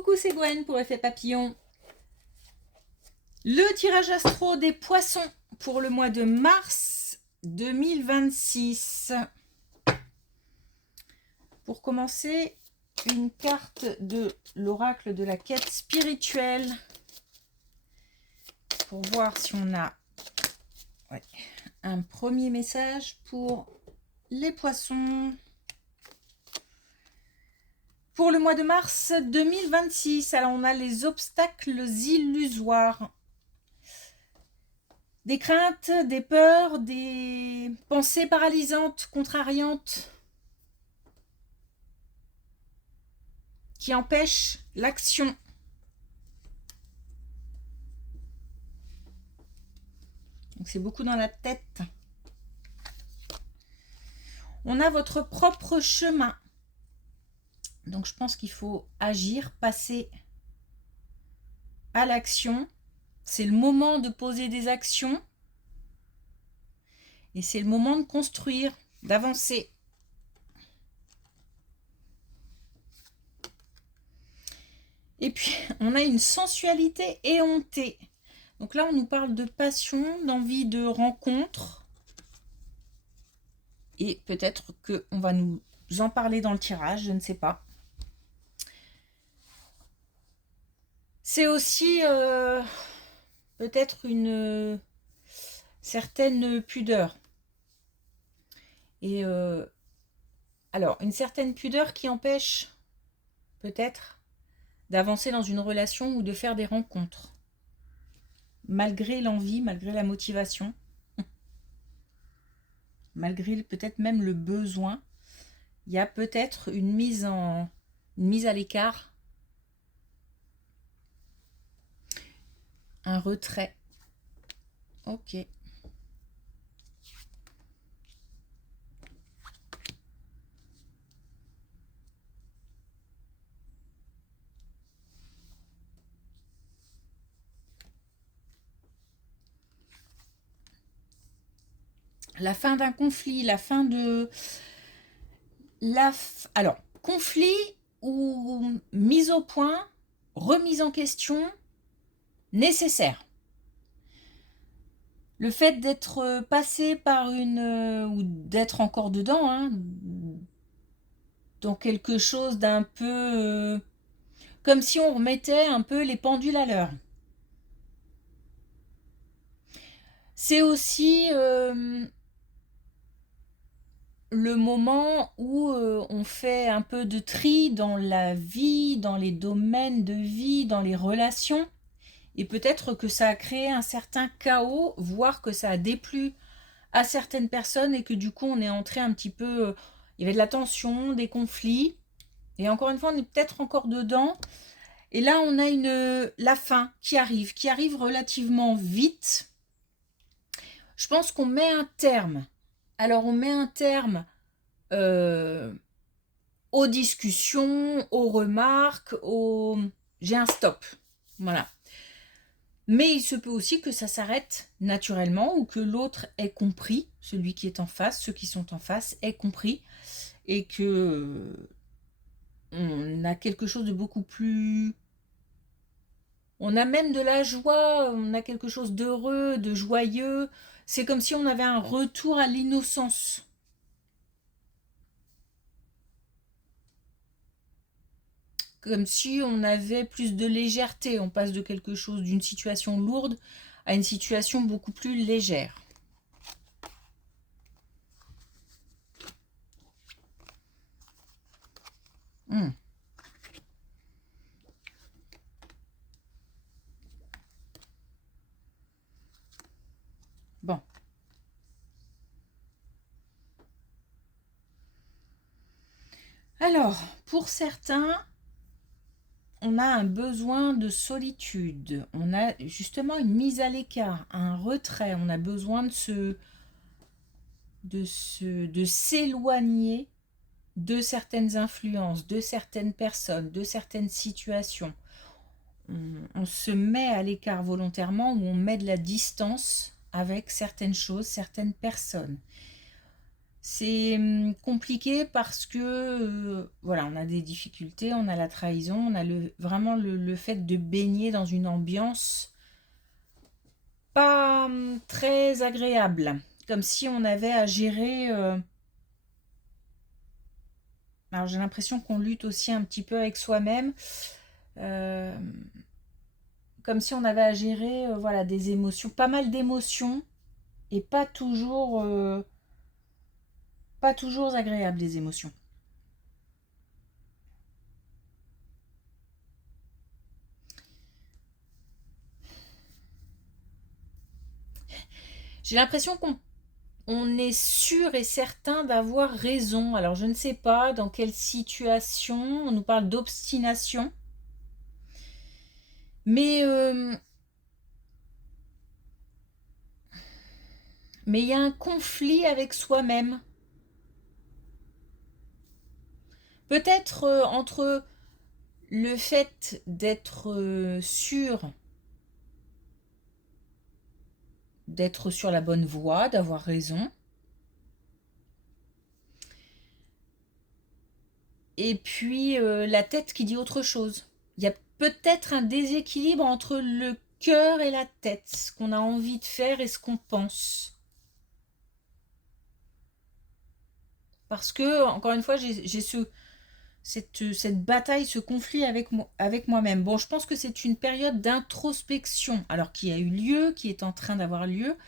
Coucou, c'est Gwen pour Effet Papillon. Le tirage astro des poissons pour le mois de mars 2026. Pour commencer, une carte de l'oracle de la quête spirituelle. Pour voir si on a un premier message pour les poissons. Pour le mois de mars 2026, alors on a les obstacles illusoires. Des craintes, des peurs, des pensées paralysantes, contrariantes, qui empêchent l'action. Donc c'est beaucoup dans la tête. On a votre propre chemin. Donc je pense qu'il faut agir, passer à l'action. C'est le moment de poser des actions. Et c'est le moment de construire, d'avancer. Et puis, on a une sensualité éhontée. Donc là, on nous parle de passion, d'envie de rencontre. Et peut-être qu'on va nous en parler dans le tirage, je ne sais pas. C'est aussi peut-être une certaine pudeur. Et alors, une certaine pudeur qui empêche peut-être d'avancer dans une relation ou de faire des rencontres. Malgré l'envie, malgré la motivation, malgré peut-être même le besoin, il y a peut-être une mise à l'écart, un retrait. Ok. La fin d'un conflit, la fin de... Alors, conflit ou mise au point, remise en question, nécessaire. Le fait d'être passé par ou d'être encore dedans, hein, dans quelque chose d'un peu... comme si on remettait un peu les pendules à l'heure. C'est aussi le moment où on fait un peu de tri dans la vie, dans les domaines de vie, dans les relations. Et peut-être que ça a créé un certain chaos, voire que ça a déplu à certaines personnes et que du coup on est entré un petit peu... il y avait de la tension, des conflits. Et encore une fois, on est peut-être encore dedans. Et là, on a la fin qui arrive relativement vite. Je pense qu'on met un terme. Alors, on met un terme aux discussions, aux remarques, j'ai un stop. Voilà. Mais il se peut aussi que ça s'arrête naturellement ou que l'autre ait compris, celui qui est en face, ceux qui sont en face, aient compris et que on a quelque chose de beaucoup plus... On a même de la joie, on a quelque chose d'heureux, de joyeux. C'est comme si on avait un retour à l'innocence. Comme si on avait plus de légèreté. On passe de quelque chose, d'une situation lourde à une situation beaucoup plus légère. Bon. Alors, pour certains, on a un besoin de solitude. On a justement une mise à l'écart, un retrait. On a besoin de s'éloigner de certaines influences, de certaines personnes, de certaines situations. On se met à l'écart volontairement ou on met de la distance avec certaines choses, certaines personnes. C'est compliqué parce que, voilà, on a des difficultés, on a la trahison, on a vraiment le fait de baigner dans une ambiance pas très agréable, comme si on avait à gérer. Alors j'ai l'impression qu'on lutte aussi un petit peu avec soi-même, euh, comme si on avait à gérer, voilà, des émotions, pas mal d'émotions, et pas toujours agréables des émotions. J'ai l'impression qu'on est sûr et certain d'avoir raison. Alors je ne sais pas dans quelle situation. On nous parle d'obstination. Mais mais il y a un conflit avec soi-même. Peut-être entre le fait d'être sûr, d'être sur la bonne voie, d'avoir raison, et puis la tête qui dit autre chose. Il y a peut-être un déséquilibre entre le cœur et la tête, ce qu'on a envie de faire et ce qu'on pense. Parce que, encore une fois, j'ai cette bataille, ce conflit avec moi-même. Bon, je pense que c'est une période d'introspection, alors qui a eu lieu, qui est en train d'avoir lieu,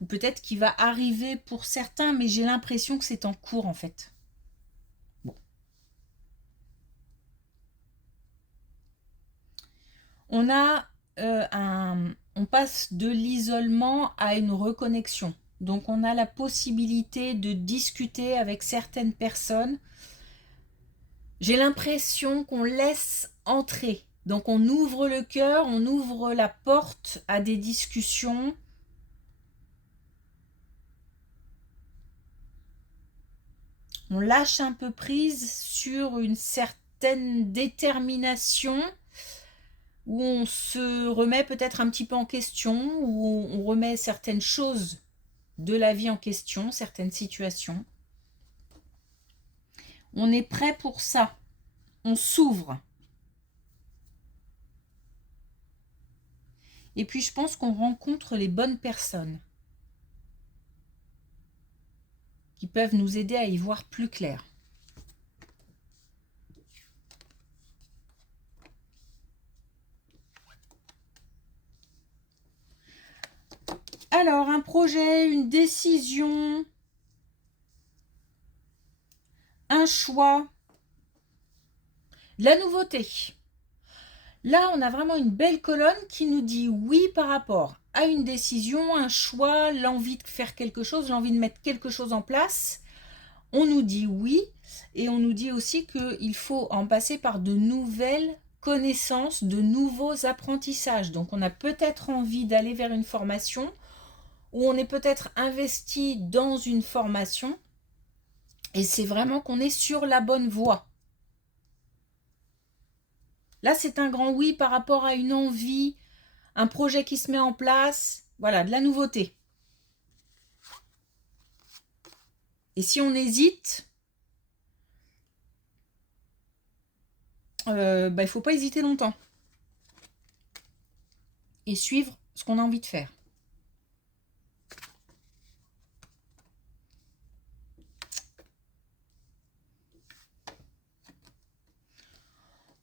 ou peut-être qui va arriver pour certains, mais j'ai l'impression que c'est en cours en fait. Bon. On a on passe de l'isolement à une reconnexion. Donc on a la possibilité de discuter avec certaines personnes. J'ai l'impression qu'on laisse entrer. Donc on ouvre le cœur, on ouvre la porte à des discussions. On lâche un peu prise sur une certaine détermination où on se remet peut-être un petit peu en question, où on remet certaines choses de la vie en question, certaines situations. On est prêt pour ça. On s'ouvre. Et puis je pense qu'on rencontre les bonnes personnes qui peuvent nous aider à y voir plus clair. Alors, un projet, une décision, un choix, la nouveauté. Là, on a vraiment une belle colonne qui nous dit oui par rapport à une décision, un choix, l'envie de faire quelque chose, l'envie de mettre quelque chose en place. On nous dit oui et on nous dit aussi qu'il faut en passer par de nouvelles connaissances, de nouveaux apprentissages. Donc on a peut-être envie d'aller vers une formation ou on est peut-être investi dans une formation et c'est vraiment qu'on est sur la bonne voie. Là, c'est un grand oui par rapport à une envie, un projet qui se met en place, voilà, de la nouveauté. Et si on hésite, il ne faut pas hésiter longtemps. Et suivre ce qu'on a envie de faire.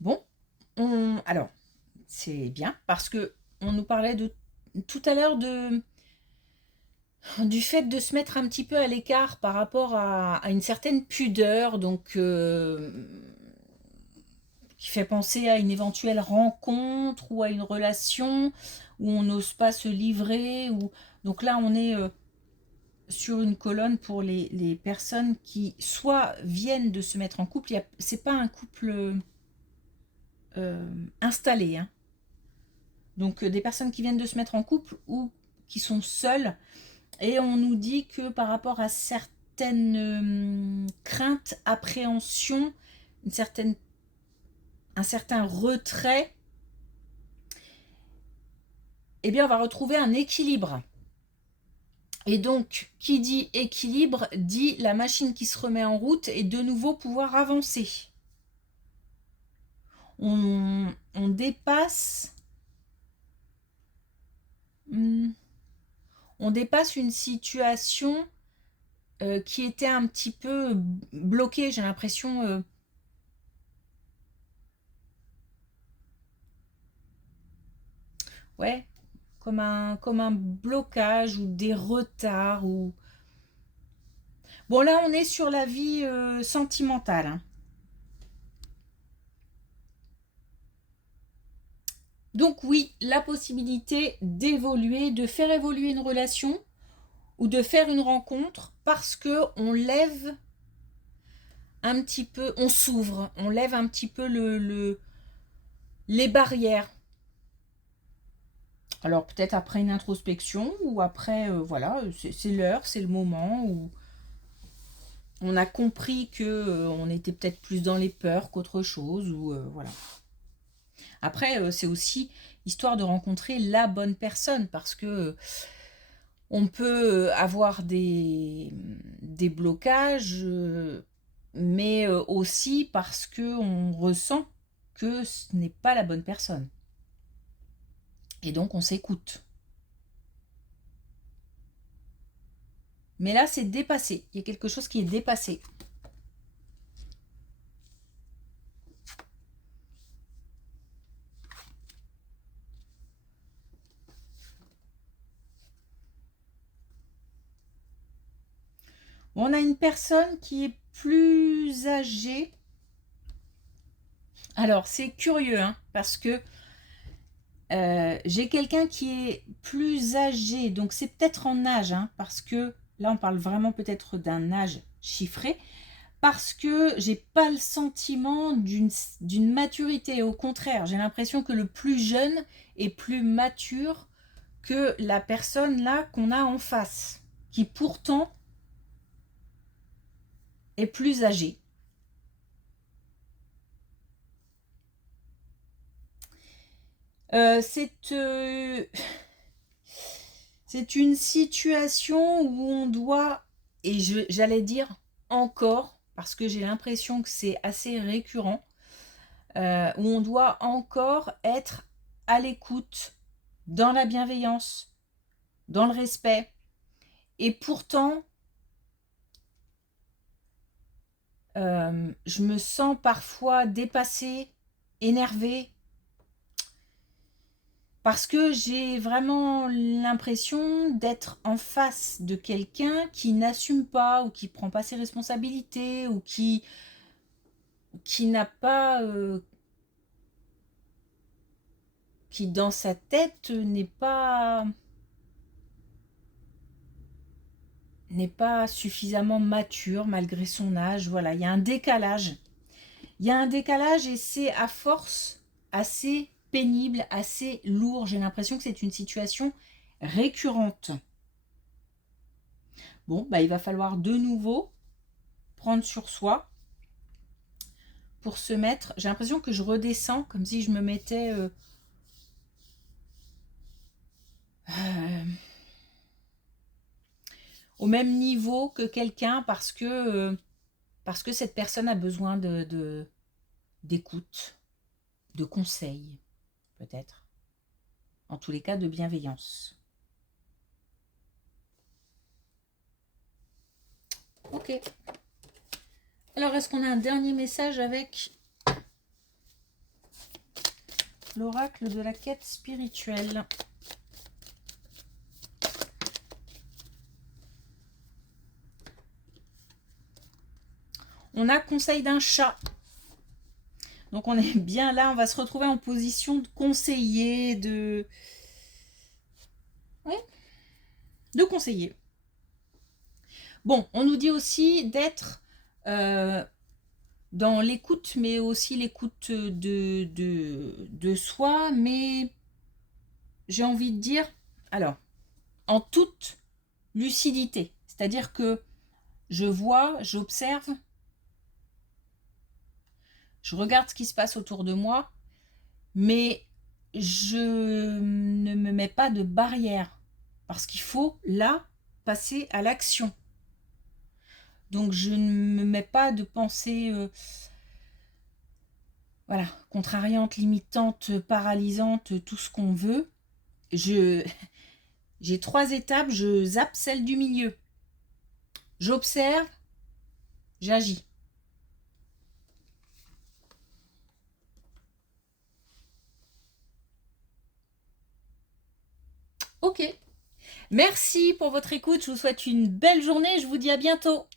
Bon, alors, c'est bien parce que on nous parlait tout à l'heure du fait de se mettre un petit peu à l'écart par rapport à une certaine pudeur, donc qui fait penser à une éventuelle rencontre ou à une relation où on n'ose pas se livrer. Donc là, on est sur une colonne pour les personnes qui soit viennent de se mettre en couple. C'est pas un couple installé, hein. Donc des personnes qui viennent de se mettre en couple ou qui sont seules. Et on nous dit que par rapport à certaines craintes, appréhensions, un certain retrait, eh bien on va retrouver un équilibre. Et donc, qui dit équilibre, dit la machine qui se remet en route et de nouveau pouvoir avancer. On dépasse... on dépasse une situation qui était un petit peu bloquée, j'ai l'impression... ouais, comme un blocage ou des retards. Ou... Bon, là, on est sur la vie sentimentale. Hein. Donc oui, la possibilité d'évoluer, de faire évoluer une relation ou de faire une rencontre parce que on lève un petit peu, on s'ouvre, on lève un petit peu les barrières. Alors peut-être après une introspection ou après, voilà, c'est l'heure, c'est le moment où on a compris que on était peut-être plus dans les peurs qu'autre chose ou voilà. Après, c'est aussi histoire de rencontrer la bonne personne parce que on peut avoir des blocages, mais aussi parce qu'on ressent que ce n'est pas la bonne personne. Et donc on s'écoute. Mais là, c'est dépassé. Il y a quelque chose qui est dépassé. On a une personne qui est plus âgée. Alors, c'est curieux, hein, parce que j'ai quelqu'un qui est plus âgé. Donc, c'est peut-être en âge, hein, parce que là, on parle vraiment peut-être d'un âge chiffré. Parce que j'ai pas le sentiment d'une maturité. Au contraire, j'ai l'impression que le plus jeune est plus mature que la personne là qu'on a en face, qui pourtant est plus âgée. C'est une situation où on doit, et j'allais dire encore, parce que j'ai l'impression que c'est assez récurrent, où on doit encore être à l'écoute, dans la bienveillance, dans le respect. Et pourtant, je me sens parfois dépassée, énervée, parce que j'ai vraiment l'impression d'être en face de quelqu'un qui n'assume pas ou qui prend pas ses responsabilités ou qui n'a pas... qui dans sa tête n'est pas suffisamment mature malgré son âge. Voilà, il y a un décalage. Il y a un décalage et c'est à force assez pénible, assez lourd. J'ai l'impression que c'est une situation récurrente. Bon, bah, il va falloir de nouveau prendre sur soi pour se mettre... J'ai l'impression que je redescends comme si je me mettais... au même niveau que quelqu'un parce que cette personne a besoin d'écoute, de conseils, peut-être. En tous les cas, de bienveillance. Ok. Alors, est-ce qu'on a un dernier message avec l'oracle de la quête spirituelle? On a conseil d'un chat. Donc on est bien là, on va se retrouver en position de conseiller, de conseiller. Bon, on nous dit aussi d'être dans l'écoute, mais aussi l'écoute de soi, mais j'ai envie de dire, alors, en toute lucidité. C'est-à-dire que je vois, j'observe, je regarde ce qui se passe autour de moi, mais je ne me mets pas de barrière. Parce qu'il faut, là, passer à l'action. Donc je ne me mets pas de pensée voilà, contrariante, limitante, paralysante, tout ce qu'on veut. J'ai 3 étapes, je zappe celle du milieu. J'observe, j'agis. Ok. Merci pour votre écoute. Je vous souhaite une belle journée. Je vous dis à bientôt.